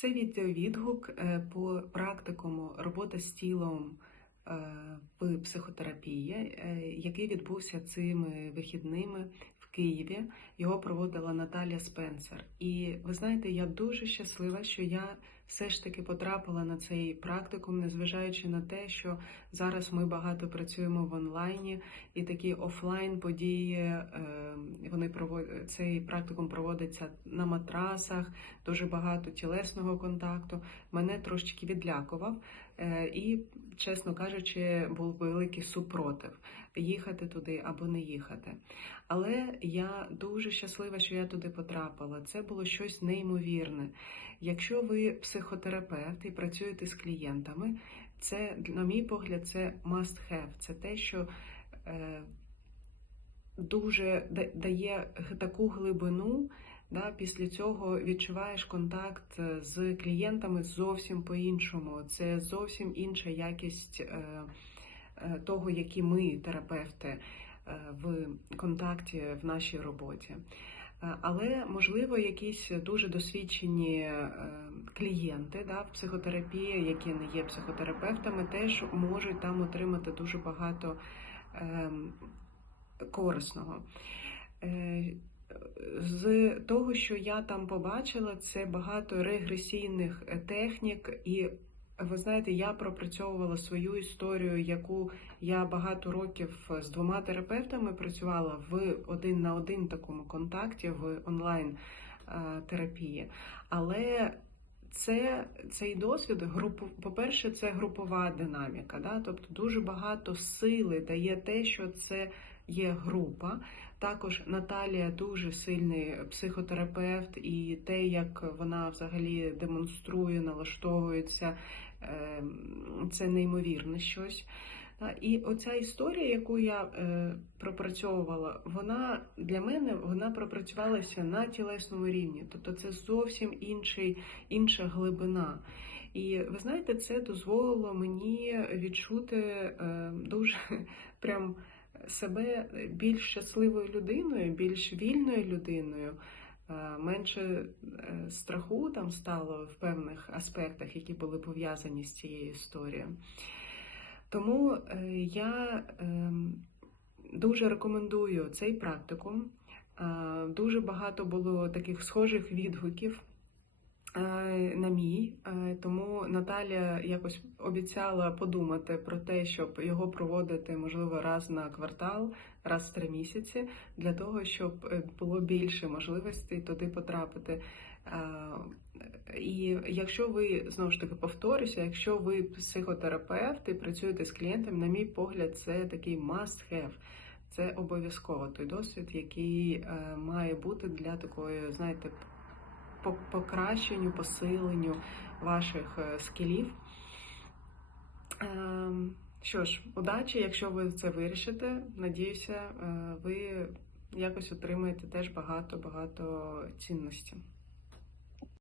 Це відеовідгук е, по практикуму робота з тілом е, в психотерапії, е, який відбувся цими вихідними в Києві. Його проводила Наталя Спенсер. І ви знаєте, я дуже щаслива, що я все ж таки потрапила на цей практикум, незважаючи на те, що зараз ми багато працюємо в онлайні, і такі офлайн події вони проводять цей практикум проводиться на матрасах, дуже багато тілесного контакту. Мене трошечки відлякував, е, і, чесно кажучи, був великий супротив їхати туди або не їхати. Але я дуже щаслива, що я туди потрапила. Це було щось неймовірне. Якщо ви психотерапевт і працюєте з клієнтами, це, на мій погляд, це must have. Це те, що е, дуже дає таку глибину. Да, після цього відчуваєш контакт е, з клієнтами зовсім по-іншому. Це зовсім інша якість е, е, того, які ми, терапевти, в контакті в нашій роботі. Але можливо, якісь дуже досвідчені клієнти да, в психотерапії, які не є психотерапевтами, теж можуть там отримати дуже багато ем, корисного. Е, З того, що я там побачила, це багато регресійних е, технік, і ви знаєте, я пропрацьовувала свою історію, яку я багато років з двома терапевтами працювала в один на один такому контакті в онлайн е, терапії. Але це цей досвід по-перше, це групова динаміка. Да? Тобто дуже багато сили дає те, що це є група. Також Наталія дуже сильний психотерапевт, і те, як вона взагалі демонструє, налаштовується, ем, це неймовірне щось. І оця історія, яку я е, пропрацьовувала, вона для мене вона пропрацювалася на тілесному рівні. Тобто це зовсім інший, інша глибина. І ви знаєте, це дозволило мені відчути е, дуже прям себе більш щасливою людиною, більш вільною людиною. Е, Менше е, страху там стало в певних аспектах, які були пов'язані з цією історією. Тому е, я ем, дуже рекомендую цей практикум. Дуже багато було таких схожих відгуків на мій, Е, тому Наталя якось обіцяла подумати про те, щоб його проводити можливо раз на квартал, раз в три місяці, для того, щоб е, було більше можливостей туди потрапити. Е, І якщо ви знову ж таки повторюся, якщо ви психотерапевт і працюєте з клієнтом, на мій погляд, це такий must have. Це обов'язково той досвід, який е, має бути для такої, знаєте, покращенню, посиленню ваших е, скілів. Ем, Що ж, удачі, якщо ви це вирішите, надіюся, е, ви якось отримаєте теж багато-багато цінності.